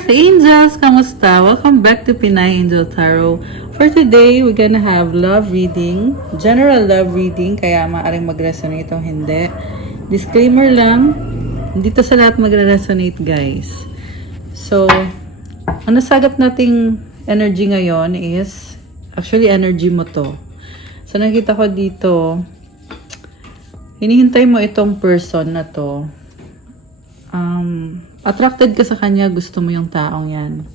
Earth Angels! Kamusta? Welcome back to Pinay Angel Tarot. For today, we're gonna have love reading. General love reading, kaya maaaring mag-resonate o hindi. Disclaimer lang, hindi to sa lahat magre-resonate, guys. So, ang nasagap nating energy ngayon is, actually energy mo to. So, nakita ko dito, hinihintay mo itong person na to. Attracted ka sa kanya, gusto mo yung taong yan.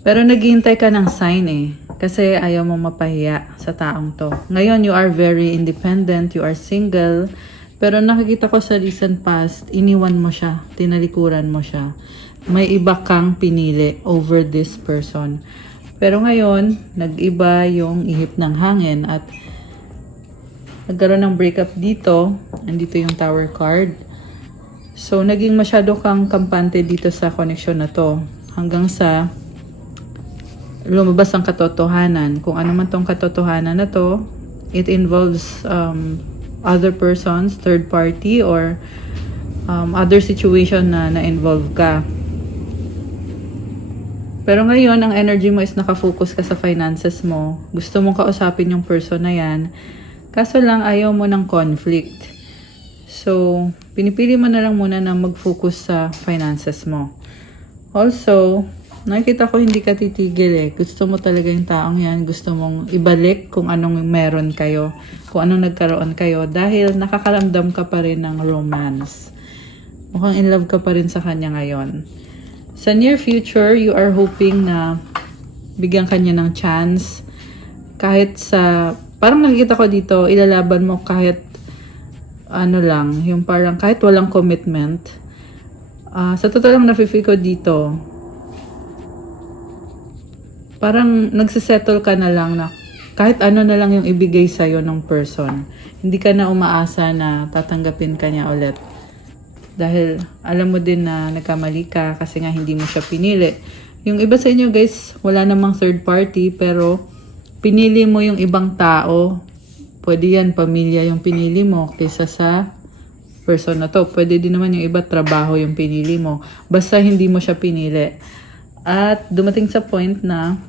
Pero naghihintay ka ng sign eh. Kasi ayaw mo mapahiya sa taong to. Ngayon, you are very independent, you are single. Pero nakikita ko sa recent past, iniwan mo siya, tinalikuran mo siya. May iba kang pinili over this person. Pero ngayon, nag-iba yung ihip ng hangin at nagkaroon ng breakup dito. Andito yung Tower card. So, naging masyado kang kampante dito sa connection na to. Hanggang sa lumabas ang katotohanan. Kung ano man tong katotohanan na to, it involves other persons, third party, or other situation na na-involve ka. Pero ngayon, ang energy mo is nakafocus ka sa finances mo. Gusto mong kausapin yung person na yan. Kaso lang, ayaw mo ng conflict. So, pinipili mo na lang muna na mag-focus sa finances mo. Also, nakikita ko hindi ka titigil eh. Gusto mo talaga yung taong yan. Gusto mong ibalik kung anong meron kayo. Kung anong nagkaroon kayo. Dahil nakakaramdam ka pa rin ng romance. Mukhang in love ka pa rin sa kanya ngayon. Sa near future, you are hoping na bigyan kanya ng chance. Kahit sa, parang nakikita ko dito, ilalaban mo kahit ano lang, yung parang kahit walang commitment. Sa totoo lang nafe-feel ko dito, parang nagsisettle ka na lang na kahit ano na lang yung ibigay sa'yo ng person. Hindi ka na umaasa na tatanggapin ka niya ulit. Dahil alam mo din na nagkamali ka kasi nga hindi mo siya pinili. Yung iba sa inyo guys, wala namang third party pero pinili mo yung ibang tao. Pwede yan, pamilya yung pinili mo kaysa sa person na to. Pwede din naman yung iba, trabaho yung pinili mo. Basta hindi mo siya pinili. At dumating sa point na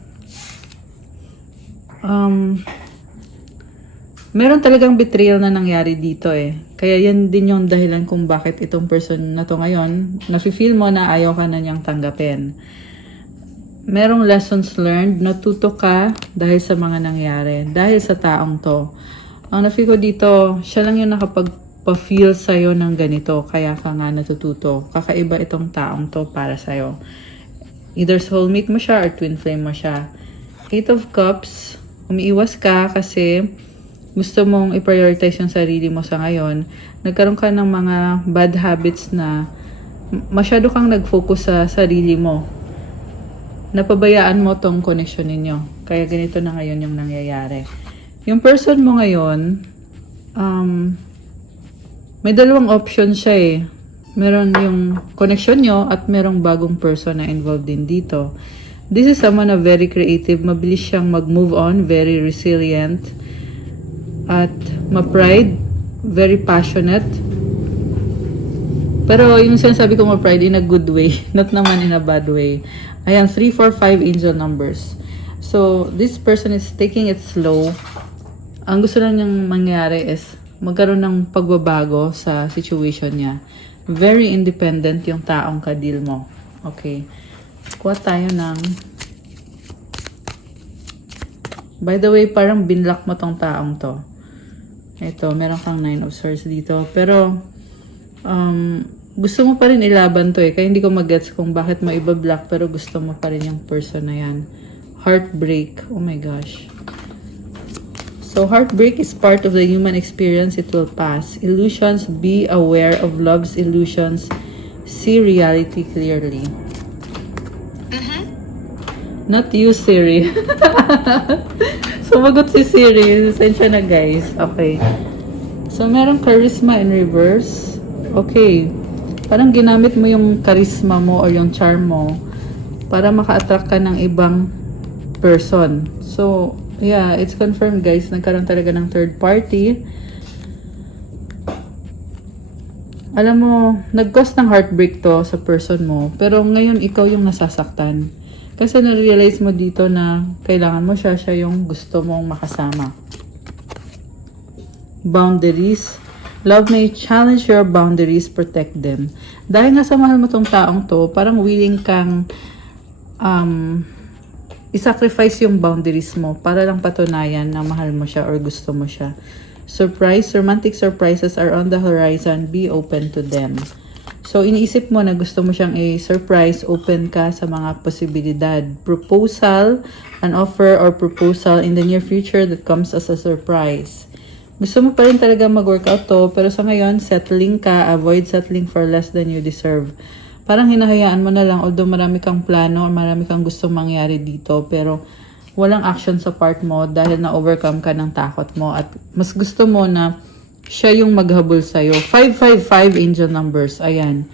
meron talagang betrayal na nangyari dito eh. Kaya yan din yung dahilan kung bakit itong person na to ngayon, nafe-feel mo na ayaw ka na niyang tanggapin. Merong lessons learned, natuto ka dahil sa mga nangyari, dahil sa taong to. Ang nafe-feel ko dito, siya lang yung nakapagpa-feel sa'yo ng ganito, kaya ka nga natututo. Kakaiba itong taong to para sa'yo. Either soulmate mo siya or twin flame mo siya. 8 of Cups, umiiwas ka kasi gusto mong i-prioritize yung sarili mo sa ngayon. Nagkaroon ka ng mga bad habits na masyado kang nag-focus sa sarili mo. Napabayaan mo tong connection ninyo. Kaya ganito na ngayon yung nangyayari. Yung person mo ngayon, may dalawang option siya eh. Meron yung connection nyo at merong bagong person na involved din dito. This is someone na very creative, mabilis siyang mag-move on, very resilient, at ma-pride, very passionate. Pero yung sinasabi ko ma-pride in a good way, not naman in a bad way. Ayan, 3, 4, 5 angel numbers. So, this person is taking it slow. Ang gusto lang niyang mangyari is magkaroon ng pagbabago sa situation niya. Very independent yung taong ka-deal mo. Okay. Kuha tayo ng... By the way, parang binlock mo tong taong to. Ito, meron kang 9 of Swords dito. Pero, gusto mo pa rin ilaban to eh. Kaya hindi ko mag-gets kung bakit mo iba-block pero gusto mo pa rin yung person na yan. Heartbreak. Oh my gosh. So, heartbreak is part of the human experience. It will pass. Illusions, be aware of love's illusions. See reality clearly. Not you, Siri. Sumagot si Siri. Sensya na, guys. Okay. So, merong charisma in reverse. Okay. Parang ginamit mo yung charisma mo or yung charm mo para maka-attract ka ng ibang person. So, yeah, it's confirmed, guys. Nagkaroon talaga ng third party. Alam mo, nag-cause ng heartbreak to sa person mo, pero ngayon ikaw yung nasasaktan. Kasi na-realize mo dito na kailangan mo siya, siya yung gusto mong makasama. Boundaries. Love may challenge your boundaries, protect them. Dahil nga sa mahal mo tong taong to, parang willing kang i-sacrifice yung boundaries mo para lang patunayan na mahal mo siya or gusto mo siya. Romantic surprises are on the horizon. Be open to them. So, iniisip mo na gusto mo siyang i-surprise, open ka sa mga posibilidad. Proposal, an offer or proposal in the near future that comes as a surprise. Gusto mo pa rin talaga mag-workout to, pero sa ngayon, settling ka, avoid settling for less than you deserve. Parang hinahayaan mo na lang, although marami kang plano, marami kang gustong mangyari dito, pero walang action sa part mo dahil na-overcome ka ng takot mo at mas gusto mo na siya yung maghabol sa'yo. 555 angel numbers. Ayan.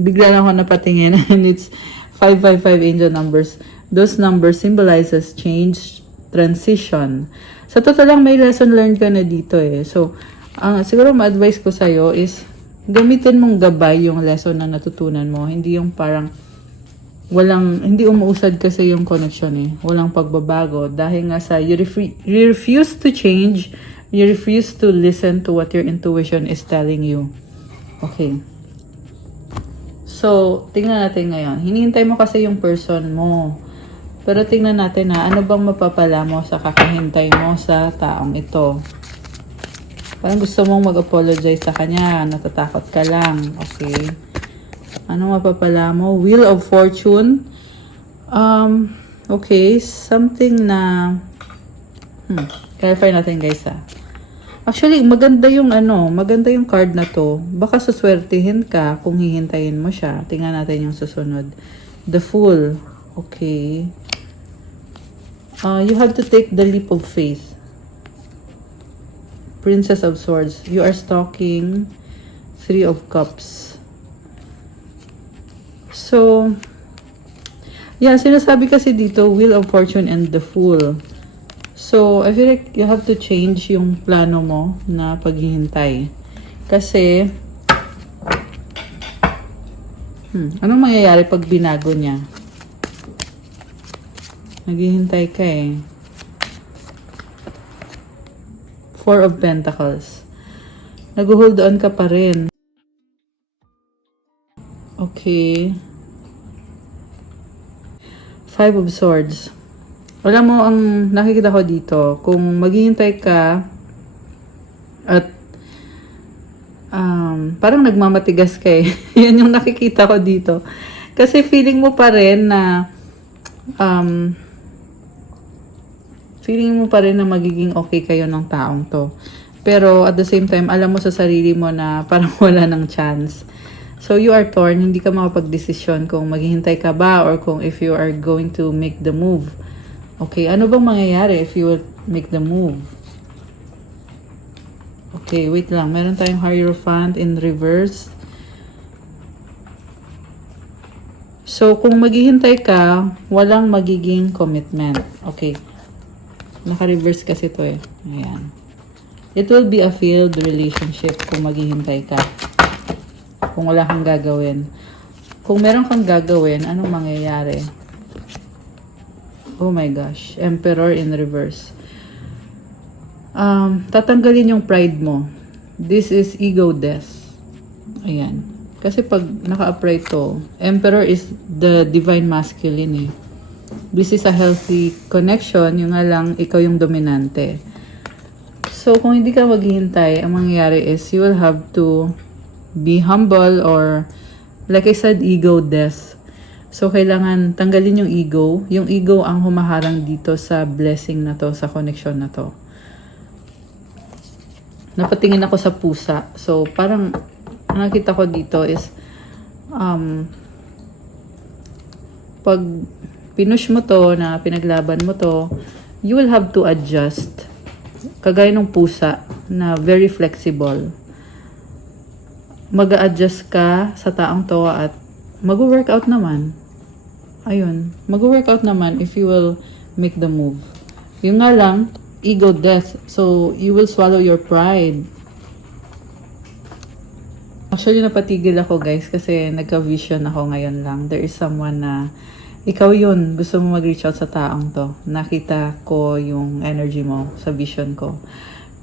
Bigla lang ako napatingin and it's 555 angel numbers. Those numbers symbolizes change, transition. Sa totoo lang may lesson learned ka na dito eh. So, siguro ma-advise ko sa'yo is gamitin mong gabay yung lesson na natutunan mo. Hindi yung parang hindi umuusad kasi yung connection eh. Walang pagbabago. Dahil nga sa you refuse to change, you refuse to listen to what your intuition is telling you. Okay. So, tingnan natin ngayon. Hinihintay mo kasi yung person mo. Pero tingnan natin na ano bang mapapala mo sa kakahintay mo sa taong ito. Parang gusto mong mag-apologize sa kanya. Natatakot ka lang. Okay. Ano mapapala mo? Wheel of Fortune. Okay. Something na clarify natin guys ha. Actually, maganda yung card na to. Baka suswertihin ka kung hihintayin mo siya. Tingnan natin yung susunod. The Fool. Okay. You have to take the leap of faith. Princess of Swords. You are stalking. Three of Cups. So, yeah, sinasabi kasi dito, Wheel of Fortune and the Fool. So, I feel like you have to change yung plano mo na paghihintay. Kasi, anong mangyayari pag binago niya? Naghihintay ka eh. Four of Pentacles. Nag-hold on ka pa rin. Okay. Five of Swords. Alam mo, ang nakikita ko dito, kung maghihintay ka at parang nagmamatigas ka eh. Yan yung nakikita ko dito. Kasi feeling mo pa rin na magiging okay kayo ng taong to. Pero at the same time, alam mo sa sarili mo na parang wala ng chance. So you are torn, hindi ka makapag-desisyon kung maghihintay ka ba or kung if you are going to make the move. Okay, ano bang mangyayari if you will make the move? Okay, wait lang. Meron tayong Hierophant in reverse. So, kung maghihintay ka, walang magiging commitment. Okay. Naka-reverse kasi to eh. Ayan. It will be a failed relationship kung maghihintay ka. Kung wala kang gagawin. Kung meron kang gagawin, anong mangyayari? Oh my gosh. Emperor in reverse. Tatanggalin yung pride mo. This is ego death. Ayan. Kasi pag naka-apply to, Emperor is the divine masculine eh. This is a healthy connection. Yung nga lang, ikaw yung dominante. So, kung hindi ka maghihintay, ang mangyayari is you will have to be humble or like I said, ego death. So, kailangan tanggalin yung ego. Yung ego ang humaharang dito sa blessing na to, sa connection na to. Napatingin ako sa pusa. So, parang nakita ko dito is pag pinush mo to, na pinaglaban mo to, you will have to adjust. Kagaya ng pusa na very flexible. Mag-a-adjust ka sa taong to at mag-workout naman. Ayun. Mag-workout naman if you will make the move. Yung nga lang, ego death. So, you will swallow your pride. Actually, napatigil ako guys kasi nagka-vision ako ngayon lang. There is someone na ikaw yun, gusto mo mag-reach out sa taong to. Nakita ko yung energy mo sa vision ko.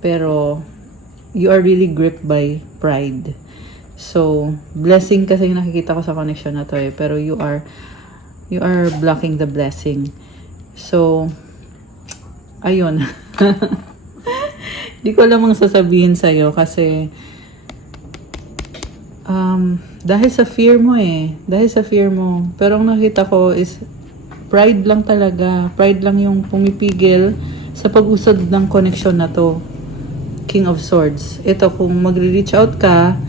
Pero, you are really gripped by pride. So, blessing kasi yung nakikita ko sa connection na to eh. Pero you are blocking the blessing. So, ayun. Hindi ko alam ang sasabihin sa'yo kasi dahil sa fear mo eh. Dahil sa fear mo. Pero ang nakita ko is pride lang talaga. Pride lang yung pumipigil sa pag-usad ng connection na to. King of Swords. Ito, kung magre-reach out ka,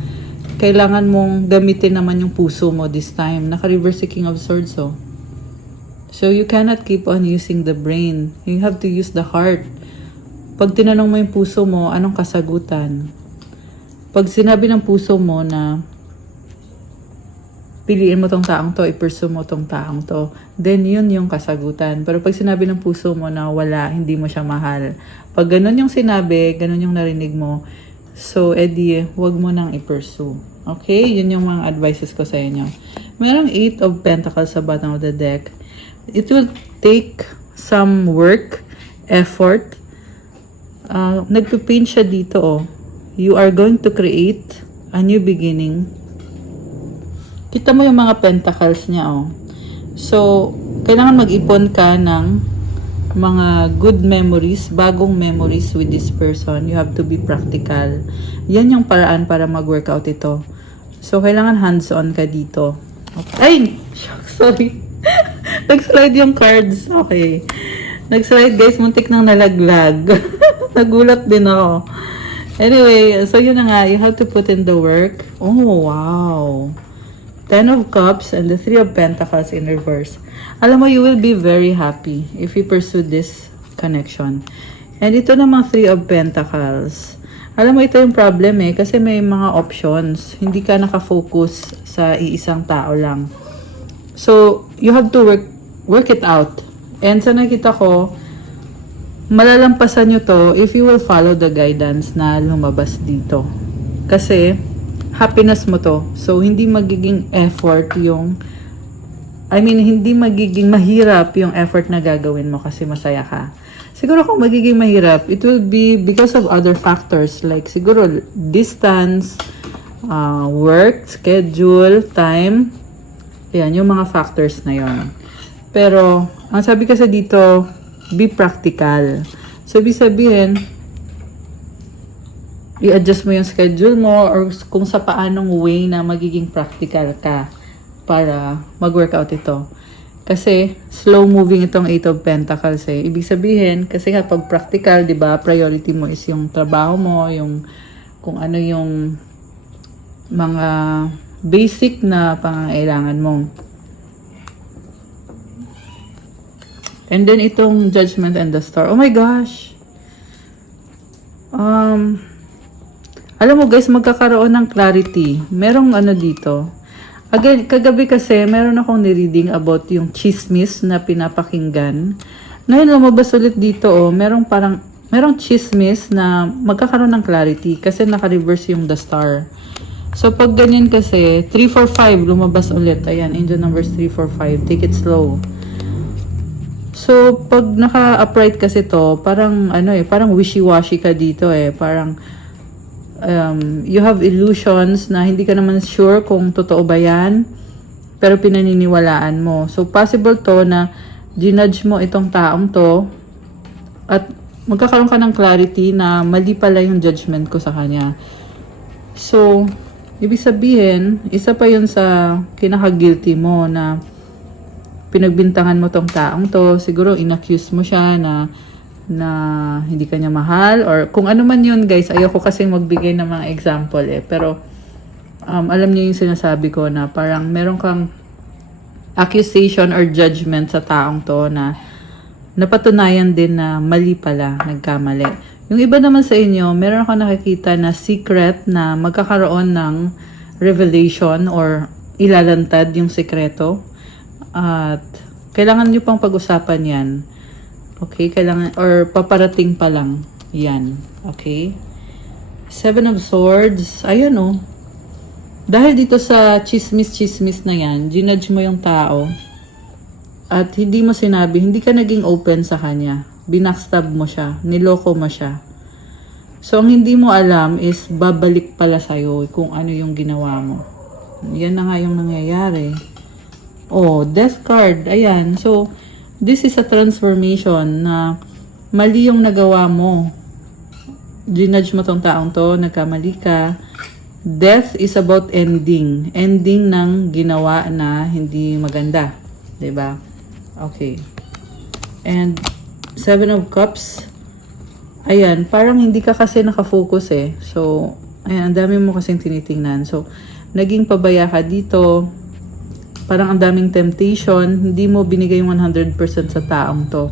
kailangan mong gamitin naman yung puso mo this time. Naka-reverse si King of Swords, oh. So, you cannot keep on using the brain. You have to use the heart. Pag tinanong mo yung puso mo, anong kasagutan? Pag sinabi ng puso mo na piliin mo tong taong to, i-pursue mo tong taong to, then yun yung kasagutan. Pero pag sinabi ng puso mo na wala, hindi mo siya mahal. Pag ganun yung sinabi, ganun yung narinig mo, so edi, wag mo nang i-pursue. Okay? Yun yung mga advices ko sa inyo. Merong 8 of Pentacles sa bottom of the deck. It will take some work, effort. Nagpipaint siya dito, oh. You are going to create a new beginning. Kita mo yung mga pentacles niya, oh. So, kailangan mag-ipon ka ng mga good memories, bagong memories with this person. You have to be practical. Yan yung paraan para mag-workout ito. So, kailangan hands-on ka dito. Okay. Ay! Sorry. Nag-slide yung cards. Okay. Nag-slide, guys. Muntik nang nalaglag. Nagulat din ako. Anyway, so yun na nga. You have to put in the work. Oh, wow. 10 of Cups and the 3 of Pentacles in reverse. Alam mo, you will be very happy if you pursue this connection. And ito namang 3 of Pentacles. Alam mo, ito yung problem eh. Kasi may mga options. Hindi ka nakafocus sa iisang tao lang. So, you have to work it out. And sa nakita ko, malalampasan nyo to if you will follow the guidance na lumabas dito. Kasi, happiness mo to. So, hindi magiging effort hindi magiging mahirap yung effort na gagawin mo kasi masaya ka. Siguro kung magiging mahirap, it will be because of other factors like siguro distance, work, schedule, time. Yan, yung mga factors na yon. Pero, ang sabi kasi dito, be practical. So, ibig sabihin, i-adjust mo yung schedule mo or kung sa paanong way na magiging practical ka para mag-workout ito. Kasi, slow-moving itong 8 of Pentacles eh. Ibig sabihin, kasi kapag practical, di ba, priority mo is yung trabaho mo, yung kung ano yung mga basic na pangangailangan mo. And then, itong Judgment and the Star. Oh my gosh! Alam mo guys, magkakaroon ng clarity. Merong ano dito. Again, kagabi kasi, meron akong nireading about yung chismis na pinapakinggan. Ngayon, lumabas ulit dito, oh. Merong chismis na magkakaroon ng clarity kasi naka-reverse yung the star. So, pag ganyan kasi, 345 lumabas ulit. Ayan, angel numbers 345. Take it slow. So, pag naka-upright kasi to, parang parang wishy-washy ka dito eh. Parang you have illusions na hindi ka naman sure kung totoo ba yan, pero pinaniniwalaan mo. So, possible to na ginudge mo itong taong to at magkakaroon ka ng clarity na mali pala yung judgment ko sa kanya. So, ibig sabihin, isa pa yun sa kinaka-guilty mo na pinagbintangan mo tong taong to, siguro inaccuse mo siya na hindi ka niya mahal or kung ano man yun guys. Ayoko kasing magbigay ng mga example eh, pero alam niyo yung sinasabi ko na parang meron kang accusation or judgment sa taong to na napatunayan din na mali pala, nagkamali. Yung iba naman sa inyo, meron ako nakikita na secret na magkakaroon ng revelation or ilalantad yung sekreto. At kailangan nyo pang pag-usapan yan. Okay? Kailangan, or paparating pa lang yan. Okay? 7 of Swords. Ayan oh. Dahil dito sa chismis-chismis na yan, ginudge mo yung tao at hindi mo sinabi, hindi ka naging open sa kanya. Binackstab mo siya, niloko mo siya. So, ang hindi mo alam is babalik pala sa'yo kung ano yung ginawa mo. Yan na nga yung nangyayari. Oh, death card. Ayan. So, this is a transformation na mali yung nagawa mo. Ginudge mo tong taong to, nagkamali ka. Death is about ending. Ending ng ginawa na hindi maganda. 'Di ba? Okay. And 7 of Cups. Ayan, parang hindi ka kasi nakafocus eh. So, ayan, ang dami mo kasing tinitingnan. So, naging pabaya ka dito. Parang ang daming temptation. Hindi mo binigay yung 100% sa taong to.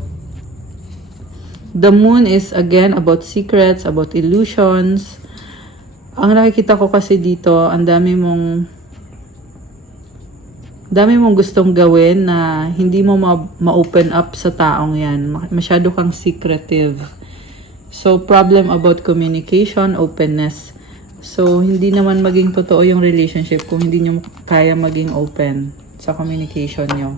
The moon is again about secrets, about illusions. Ang nakikita ko kasi dito, ang dami mong gustong gawin na hindi mo ma-open up sa taong yan. Masyado kang secretive. So, problem about communication, openness. So, hindi naman maging totoo yung relationship kung hindi nyo kaya maging open sa communication nyo.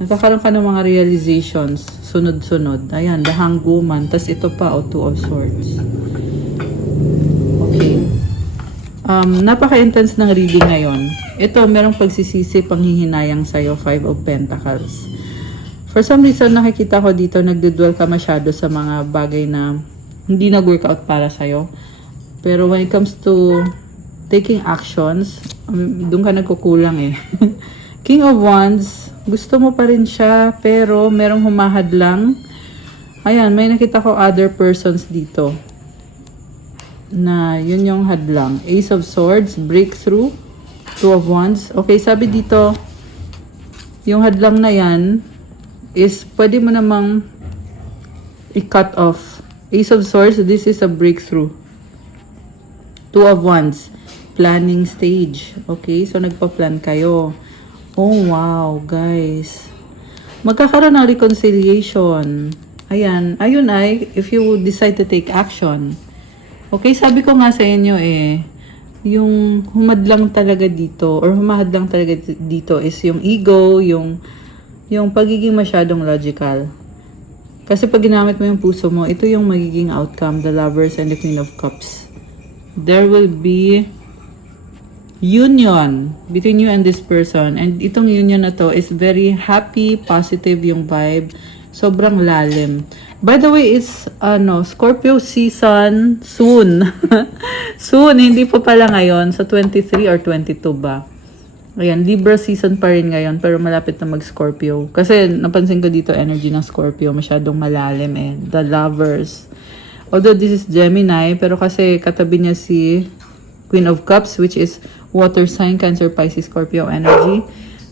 Nagkakaroon ka ng mga realizations, sunod-sunod. Ayan, the Hanged Woman. Tas ito pa, o 2 of Swords. Okay. Napaka-intense ng reading ngayon. Ito, merong pagsisisi, panghihinayang sa'yo, 5 of Pentacles. For some reason, nakikita ko dito, nagdudwell ka masyado sa mga bagay na hindi nag-workout para sa'yo. Pero when it comes to taking actions, doon ka nagkukulang eh. King of Wands, gusto mo pa rin siya, pero merong humahadlang. Ayan, may nakita ko other persons dito. Na yun yung hadlang. Ace of Swords, breakthrough, 2 of Wands. Okay, sabi dito, yung hadlang na yan is pwede mo namang i-cut off. Ace of Swords, this is a breakthrough. 2 of Wands, planning stage. Okay, so nagpa-plan kayo. Oh, wow, guys. Magkakaroon ng reconciliation. Ayan, ayun ay, if you decide to take action. Okay, sabi ko nga sa inyo eh, yung humadlang talaga dito, or humahadlang talaga dito is yung ego, yung pagiging masyadong logical. Kasi pag ginamit mo yung puso mo, ito yung magiging outcome, the Lovers and the Queen of Cups. There will be union between you and this person. And itong union na to is very happy, positive yung vibe. Sobrang lalim. By the way, it's Scorpio season soon. Soon, hindi pa pala ngayon. Sa 23 or 22 ba? Ayan, Libra season pa rin ngayon, pero malapit na mag-Scorpio. Kasi napansin ko dito energy ng Scorpio, masyadong malalim eh. The Lovers. Although this is Gemini, pero kasi katabi niya si Queen of Cups, which is water sign, Cancer, Pisces, Scorpio energy.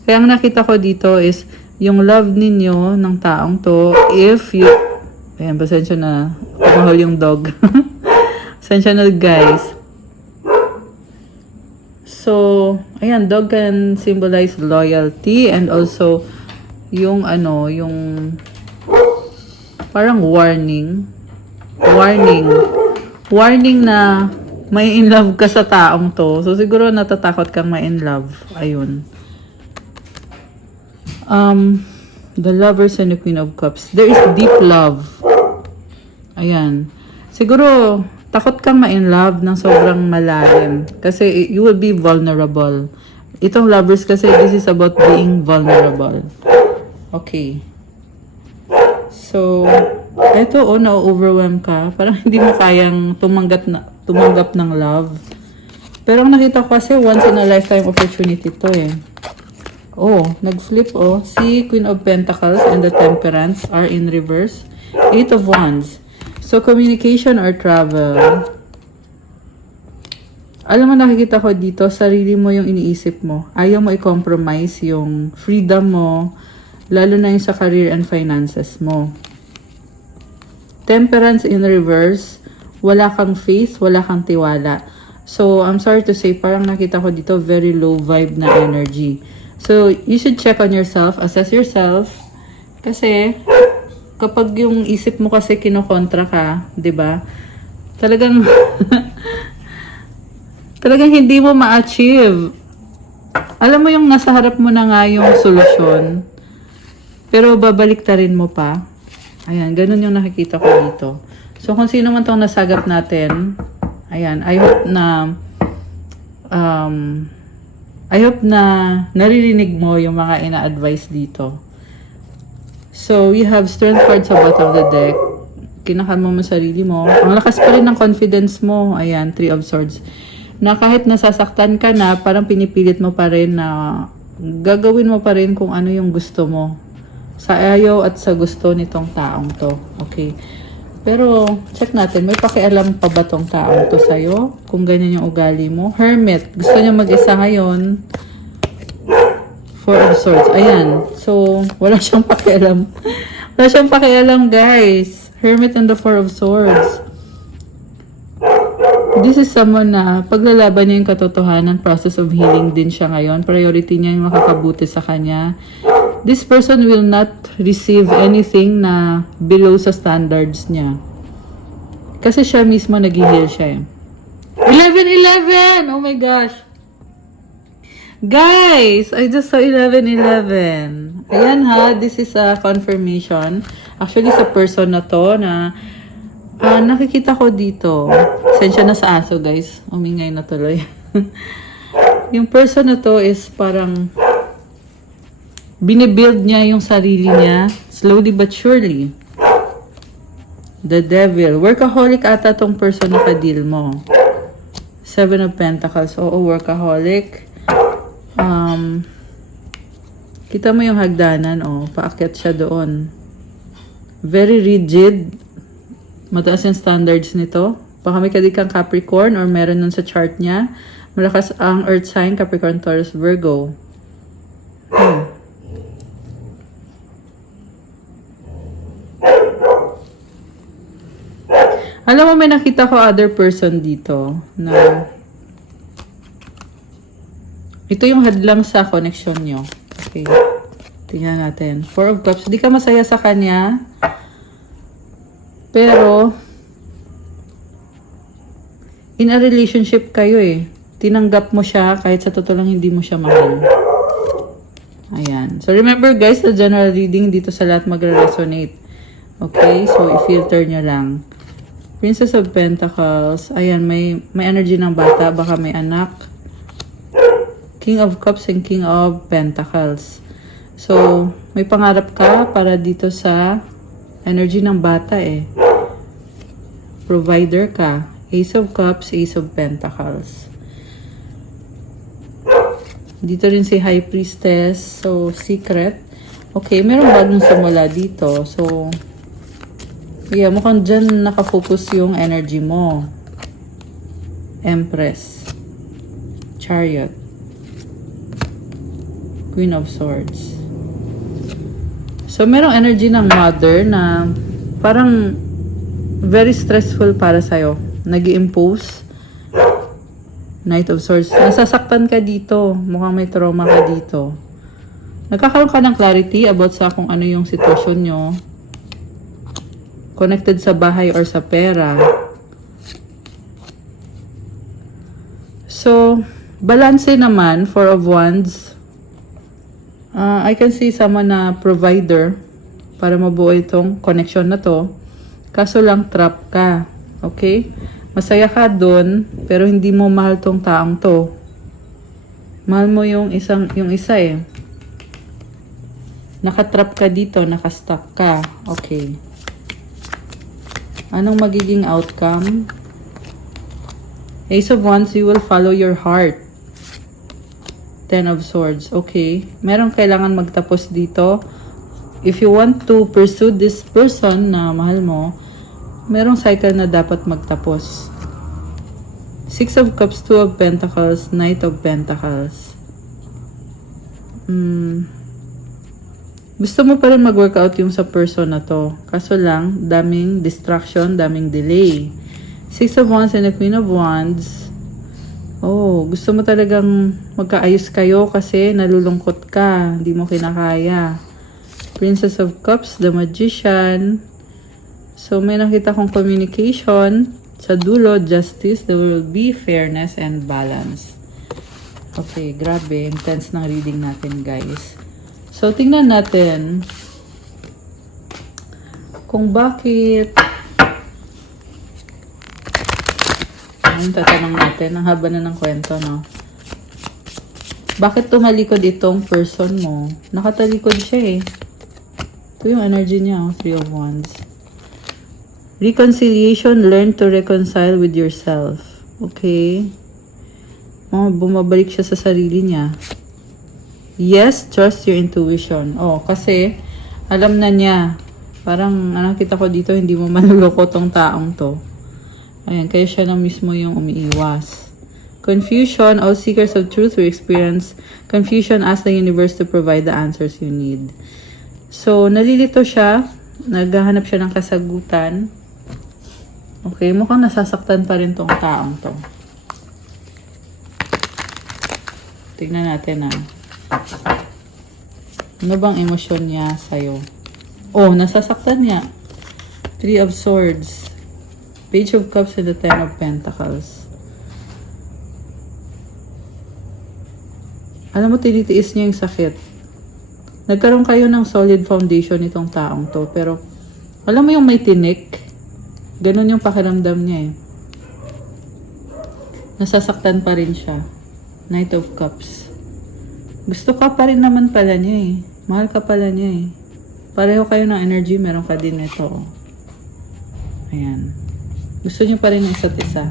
Kaya ang nakita ko dito is yung love ninyo ng taong to, if you... Ayan, pasensya na. Kumahol yung dog. Pasensya na, guys. So, ayan, dog can symbolize loyalty and also yung parang warning. Warning na may in love ka sa taong to. So, siguro natatakot kang may in love. Ayun. The Lovers and the Queen of Cups. There is deep love. Ayan. Siguro, takot kang ma-in love ng sobrang malalim. Kasi you will be vulnerable. Itong Lovers kasi, this is about being vulnerable. Okay. So, eto na-overwhelm ka. Parang hindi mo kayang tumanggap ng love. Pero ang nakita ko kasi, once in a lifetime opportunity to eh. Oh, nag-flip oh. Si Queen of Pentacles and the Temperance are in reverse. 8 of Wands. So, communication or travel. Alam mo, nakikita ko dito, sarili mo yung iniisip mo. Ayaw mo i-compromise yung freedom mo, lalo na yung sa career and finances mo. Temperance in reverse. Wala kang faith, wala kang tiwala. So, I'm sorry to say, parang nakita ko dito, very low vibe na energy. So, you should check on yourself, assess yourself. Kasi, kapag yung isip mo kasi kinokontra ka, 'di ba? Talagang Talagang hindi mo ma-achieve. Alam mo yung nasa harap mo na nga yung solusyon, pero babalik rin mo pa. Ayan, ganun yung nakikita ko dito. So, kung sino man tong nasagap natin, ayan, I hope na naririnig mo yung mga ina-advise dito. So, you have strength card sa bottom of the deck. Kinakalma mo sarili mo. Ang lakas pa rin ng confidence mo. Ayan, Three of Swords. Na kahit nasasaktan ka na, parang pinipilit mo pa rin na gagawin mo pa rin kung ano yung gusto mo. Sa ayaw at sa gusto nitong taong to. Okay. Pero, check natin. May pakialam pa ba tong taong to sa'yo? Kung ganyan yung ugali mo. Hermit. Gusto niya mag-isa ngayon. Four of Swords. Ayan. So, wala siyang pakialam. Wala siyang pakialam, guys. Hermit and the Four of Swords. This is someone na paglalaban niya yung katotohanan, process of healing din siya ngayon. Priority niya yung makakabuti sa kanya. This person will not receive anything na below sa standards niya. Kasi siya mismo nag-heal siya eh. 11-11! Oh my gosh! Guys! I just saw 11-11. Ayan ha, this is a confirmation. Actually, sa person na to na nakikita ko dito. Sensya na sa aso, guys. Umingay na tuloy. Yung person na to is parang binibuild niya yung sarili niya slowly but surely. The Devil. Workaholic ata tong person na kadil mo. Seven of Pentacles. Oo, workaholic. Kita mo yung hagdanan, oh. Paakyat siya doon. Very rigid. Mataas yung standards nito. Baka may kadikang Capricorn or meron nun sa chart niya. Malakas ang Earth sign, Capricorn, Taurus, Virgo. Alam mo, may nakita ko other person dito na ito yung hadlang sa connection nyo. Okay. Tingnan natin. Four of Cups. Hindi ka masaya sa kanya. Pero, in a relationship kayo eh. Tinanggap mo siya kahit sa totoo lang hindi mo siya mahal. Ayan. So, remember guys, the general reading dito sa lahat magre-resonate. Okay? So, i-filter nyo lang. Princess of Pentacles. Ayan, may energy ng bata. Baka may anak. King of Cups and King of Pentacles. So, may pangarap ka para dito sa energy ng bata eh. Provider ka. Ace of Cups, Ace of Pentacles. Dito rin si High Priestess. So, secret. Okay, meron bagong simula dito. So, yeah, mukhang dyan nakafocus yung energy mo. Empress. Chariot. Queen of Swords. So, merong energy ng mother na parang very stressful para sa'yo. Nag-i-impose. Knight of Swords. Nasasaktan ka dito. Mukhang may trauma ka dito. Nagkakaroon ka ng clarity about sa kung ano yung sitwasyon nyo. Connected sa bahay or sa pera. So, balance naman, Four of Wands. I can see someone na provider para mabuo itong connection na to. Kaso lang trap ka. Okay? Masaya ka dun, pero hindi mo mahal tong taong to. Mahal mo yung isa eh. Nakatrap ka dito, nakastuck ka. Okay. Anong magiging outcome? Ace of Wands, you will follow your heart. Ten of Swords. Okay. Meron kailangan magtapos dito. If you want to pursue this person na mahal mo, merong cycle na dapat magtapos. Six of Cups, Two of Pentacles, Knight of Pentacles. Gusto mo pa rin mag-workout yung sa person na to. Kaso lang, daming distraction, daming delay. Six of Wands and the Queen of Wands. Oh, gusto mo talagang magkaayos kayo kasi nalulungkot ka. Hindi mo kinakaya. Princess of Cups, the Magician. So, may nakita kong communication. Sa dulo, justice, there will be fairness and balance. Okay, grabe. Intense ng reading natin, guys. So, tingnan natin kung bakit ang tatanong natin, ang haba na ng kwento, no? Bakit tumalikod itong person mo? Nakatalikod siya eh. Ito yung energy niya, oh, Three of Wands. Reconciliation, learn to reconcile with yourself. Okay? Oh, bumabalik siya sa sarili niya. Yes, trust your intuition. Oh, kasi alam na niya. Parang, nakita ko dito, hindi mo manluloko tong taong to. Ayan, kaya siya na mismo yung umiiwas. Confusion, all seekers of truth will experience confusion. Ask the universe to provide the answers you need. So, nalilito siya. Naghahanap siya ng kasagutan. Okay, mukhang nasasaktan pa rin tong taong to. Tignan natin ano bang emosyon niya sa'yo? Oh, nasasaktan niya. Three of Swords. Page of Cups and the Ten of Pentacles. Alam mo, tinitiis niya yung sakit. Nagkaroon kayo ng solid foundation itong taong to. Pero, alam mo yung may tinik? Ganun yung pakiramdam niya eh. Nasasaktan pa rin siya. Knight of Cups. Gusto ka pa rin naman pala niya eh. Mahal ka pala niya eh. Pareho kayo ng energy, meron ka din ito. Ayan. Gusto niyo pa rin ng isa't isa.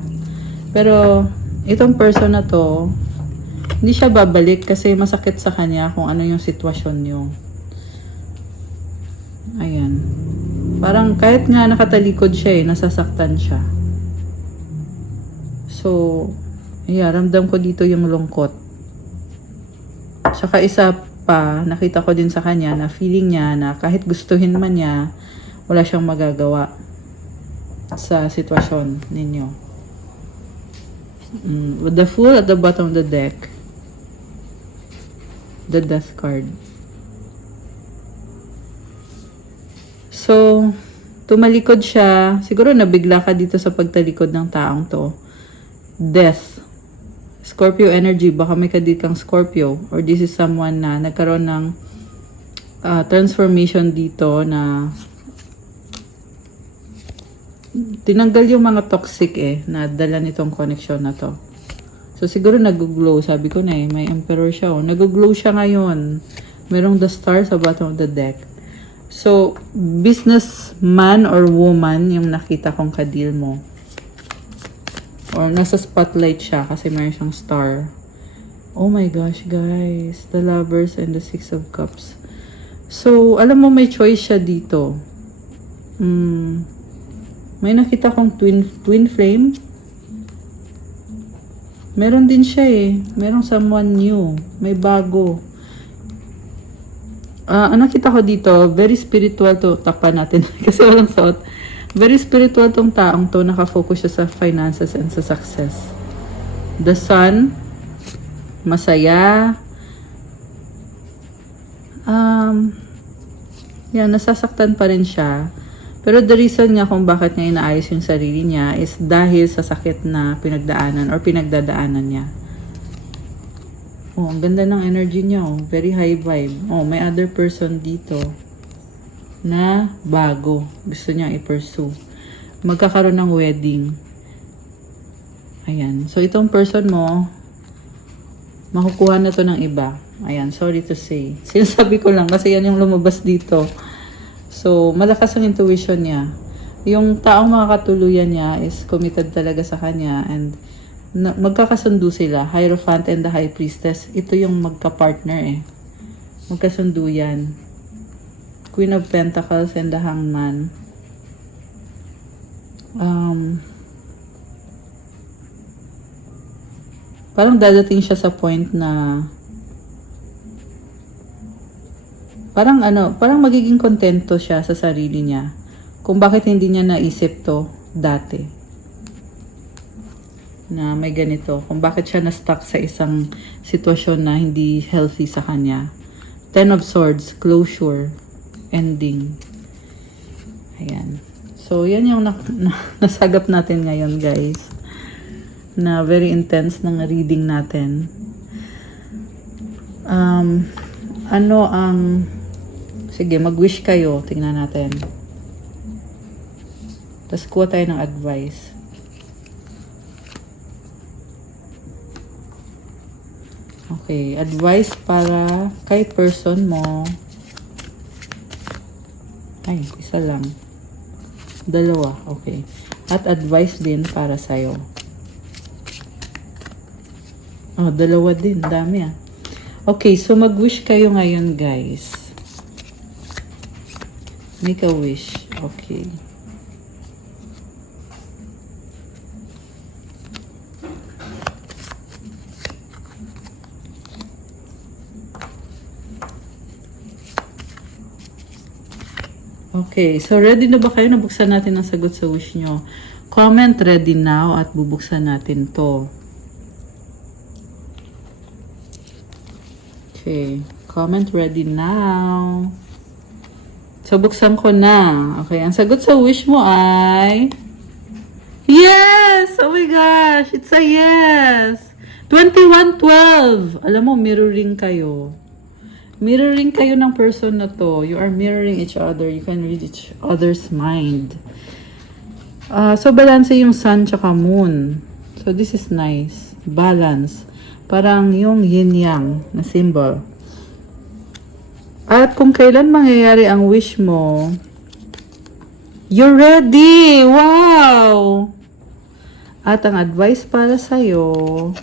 Pero, itong person na to, hindi siya babalik kasi masakit sa kanya kung ano yung sitwasyon niyo. Ayan. Parang kahit nga nakatalikod siya eh, nasasaktan siya. So, yeah, ramdam ko dito yung lungkot. Saka isa pa, nakita ko din sa kanya na feeling niya na kahit gustuhin man niya, wala siyang magagawa sa sitwasyon ninyo. With the Fool at the bottom of the deck, the Death card. So, tumalikod siya. Siguro nabigla ka dito sa pagtalikod ng taong to. Death. Scorpio energy. Baka may kadit kang Scorpio. Or this is someone na nagkaroon ng transformation dito na tinanggal yung mga toxic na dala nitong connection na to. So, siguro nag-glow. Sabi ko na may Emperor siya. Nag-glow siya ngayon. Merong the Star sa bottom of the deck. So, businessman or woman yung nakita kong kadil mo. Or nasa spotlight siya kasi meron siyang star. Oh my gosh, guys. The Lovers and the Six of Cups. So, alam mo may choice siya dito. May nakita kong twin flame. Meron din siya Merong someone new. May bago. Nakita ko dito, very spiritual to. Takpan natin. Kasi walang suot. Very spiritual tong taong to. Nakafocus siya sa finances and sa success. The Sun. Masaya. Yan, nasasaktan pa rin siya. Pero the reason niya kung bakit niya inaayos yung sarili niya is dahil sa sakit na pinagdaanan or pinagdadaanan niya. Oh, ang ganda ng energy niya. Very high vibe. Oh, may other person dito na bago. Gusto niya i-pursue. Magkakaroon ng wedding. Ayan. So, itong person mo, makukuha na to ng iba. Ayan, sorry to say. Sinasabi ko lang kasi yan yung lumabas dito. So, malakas ang intuition niya. Yung taong makakatuluyan niya is committed talaga sa kanya and magkakasundo sila. Hierophant and the High Priestess. Ito yung magka-partner Magkasundo yan. Queen of Pentacles and the Hangman. Parang dadating siya sa point na parang magiging kontento siya sa sarili niya kung bakit hindi niya naisip to dati na may ganito, kung bakit siya na-stuck sa isang sitwasyon na hindi healthy sa kanya. Ten of Swords, closure, ending. Ayan. So, yan yung nasagap natin ngayon, guys. Na very intense ng reading natin. Ano ang... Sige, mag-wish kayo. Tingnan natin. Tapos kuha tayo ng advice. Okay, advice para kay person mo. Ay, isa lang. Dalawa, okay. At advice din para sa'yo. Oh, dalawa din. Dami ah. Okay, so mag-wish kayo ngayon, guys. Make a wish. Okay. Okay, so ready na ba kayo? Nabuksan natin ang sagot sa wish nyo. Comment ready now at bubuksan natin to. Okay, comment ready now. So, buksan ko na. Okay, ang sagot sa wish mo ay... Yes! Oh my gosh! It's a yes! 2112! Alam mo, mirroring kayo. Mirroring kayo ng person na to. You are mirroring each other. You can read each other's mind. So, balance yung sun tsaka moon. So, this is nice. Balance. Parang yung yin-yang na symbol. At kung kailan mangyayari ang wish mo, you're ready! Wow! At ang advice para sa'yo,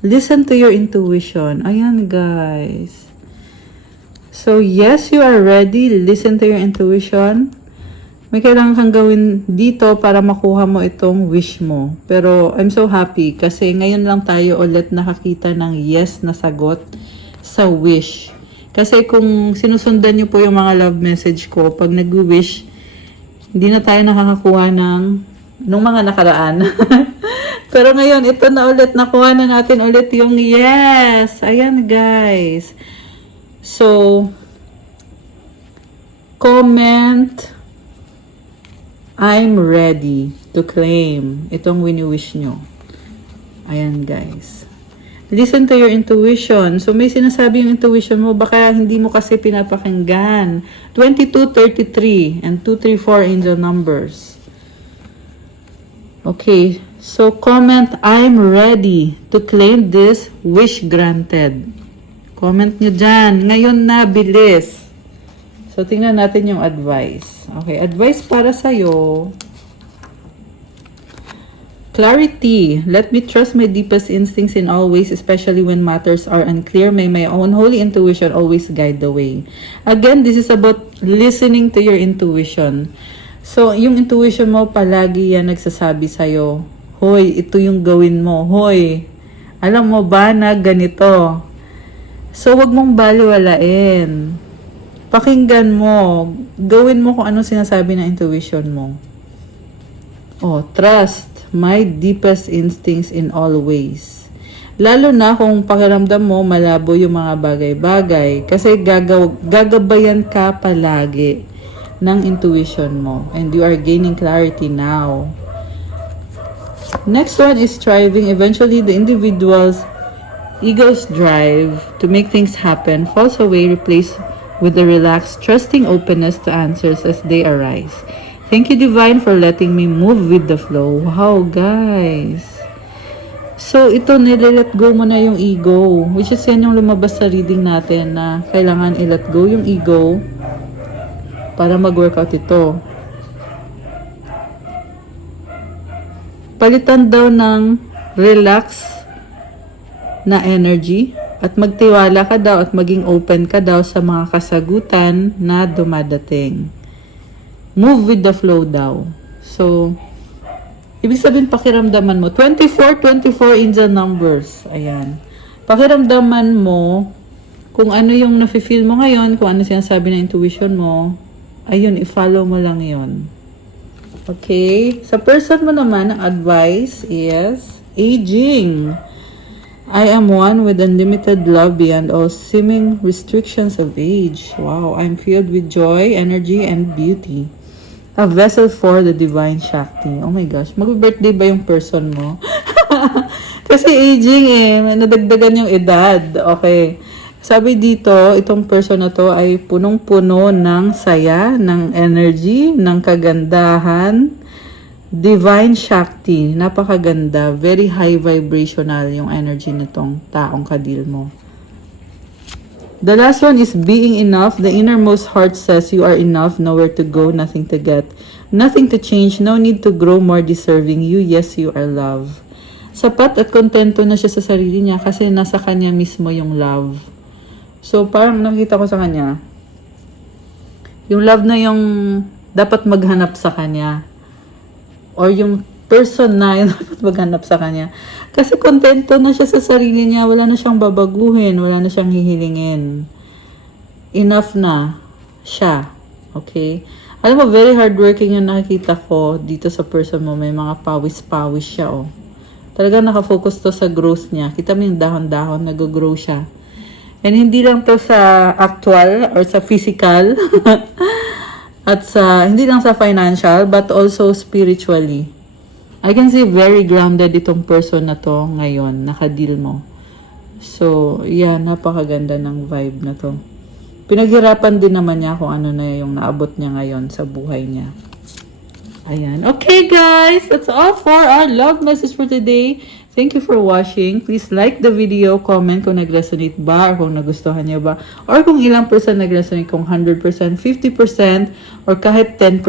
listen to your intuition. Ayan, guys. So, yes, you are ready. Listen to your intuition. May kailangan kang gawin dito para makuha mo itong wish mo. Pero, I'm so happy kasi ngayon lang tayo ulit nakakita ng yes na sagot sa wish. Kasi kung sinusundan niyo po yung mga love message ko, pag nag-wish, hindi na tayo nakakakuha nung mga nakaraan. Pero ngayon, ito na ulit. Nakuha na natin ulit yung yes. Ayan, guys. So, comment, I'm ready to claim itong wini-wish nyo. Ayan, guys. Listen to your intuition. So, may sinasabi yung intuition mo, baka hindi mo kasi pinapakinggan. 2233 and 234 angel numbers. Okay. So, comment, I'm ready to claim this wish granted. Comment nyo dyan. Ngayon na, bilis. So, tingnan natin yung advice. Okay, advice para sa'yo. Clarity. Let me trust my deepest instincts in all ways, especially when matters are unclear. May my own holy intuition always guide the way. Again, this is about listening to your intuition. So, yung intuition mo, palagi yan nagsasabi sa'yo, hoy, ito yung gawin mo. Hoy, alam mo ba na ganito? So, wag mong baliwalain. Pakinggan mo. Gawin mo kung anong sinasabi ng intuition mo. Oh, trust my deepest instincts in all ways. Lalo na kung pakiramdam mo malabo yung mga bagay-bagay. Kasi gagabayan ka palagi ng intuition mo. And you are gaining clarity now. Next one is striving. Eventually, the individual's ego's drive to make things happen falls away, replaced with a relaxed, trusting openness to answers as they arise. Thank you, Divine, for letting me move with the flow. Wow, guys. So, ito, nile-let go mo na yung ego. Which is yan yung lumabas sa reading natin na kailangan i-let go yung ego para mag-workout ito. Palitan daw ng relax na energy at magtiwala ka daw at maging open ka daw sa mga kasagutan na dumadating. Move with the flow daw. So, ibig sabihin pakiramdaman mo. 24 angel numbers. Ayan. Pakiramdaman mo kung ano yung nafe-feel mo ngayon, kung ano sinasabi ng intuition mo, ayun, i-follow mo lang yon. Okay? Sa person mo naman, ang advice is aging. I am one with unlimited love beyond all seeming restrictions of age. Wow, I'm filled with joy, energy, and beauty. A vessel for the divine Shakti. Oh my gosh, mag-birthday ba yung person mo? Kasi aging nadagdagan yung edad. Okay. Sabi dito, itong person na to ay punong-puno ng saya, ng energy, ng kagandahan, divine Shakti. Napakaganda. Very high vibrational yung energy nitong taong kadil mo. The last one is being enough. The innermost heart says you are enough, nowhere to go, nothing to get, nothing to change, no need to grow more deserving you. Yes, you are love. Sapat at kontento na siya sa sarili niya kasi nasa kanya mismo yung love. So, parang nakita ko sa kanya, yung love na yung dapat maghanap sa kanya. Or yung person na yung dapat maghanap sa kanya. Kasi kontento na siya sa sarili niya. Wala na siyang babaguhin. Wala na siyang hihilingin. Enough na siya. Okay? Alam mo, very hardworking yung nakikita ko dito sa person mo. May mga pawis-pawis siya, oh. Talagang nakafocus to sa growth niya. Kita mo yung dahon-dahon, nag-grow siya. And hindi lang to sa actual or sa physical at hindi lang sa financial but also spiritually. I can see very grounded itong person na to ngayon, nakadeal mo. So, yeah, napakaganda ng vibe na to. Pinaghirapan din naman niya kung ano na yung naabot niya ngayon sa buhay niya. Ayan. Okay, guys. That's all for our love message for today. Thank you for watching. Please like the video, comment kung nag-resonate ba or kung nagustuhan niyo ba or kung ilang percent nag-resonate, kung 100%, 50% or kahit 10%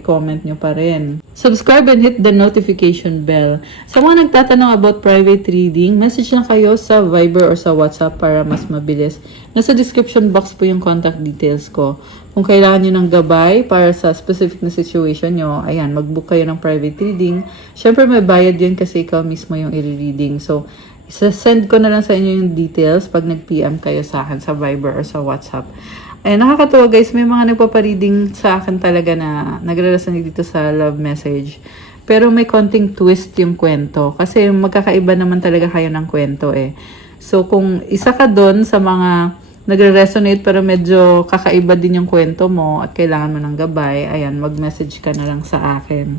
i-comment niyo pa rin. Subscribe and hit the notification bell. Sa mga nagtatanong about private reading, message lang kayo sa Viber or sa WhatsApp para mas mabilis. Nasa description box po yung contact details ko. Kung kailangan nyo ng gabay para sa specific na situation nyo, ayan, mag-book kayo ng private reading. Syempre may bayad yun kasi ikaw mismo yung i-reading. So, isa-send ko na lang sa inyo yung details pag nag-PM kayo sa akin sa Viber or sa WhatsApp. Ayan, nakakatawa guys, may mga nagpapareading sa akin talaga na nagre-resonate dito sa love message. Pero may konting twist yung kwento. Kasi magkakaiba naman talaga kayo ng kwento eh. So, kung isa ka doon sa mga nagre-resonate pero medyo kakaiba din yung kwento mo at kailangan mo ng gabay, ayan, mag-message ka na lang sa akin.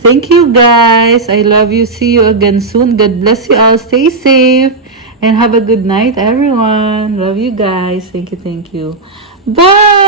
Thank you guys. I love you. See you again soon. God bless you all. Stay safe and have a good night everyone. Love you guys. Thank you. Bye!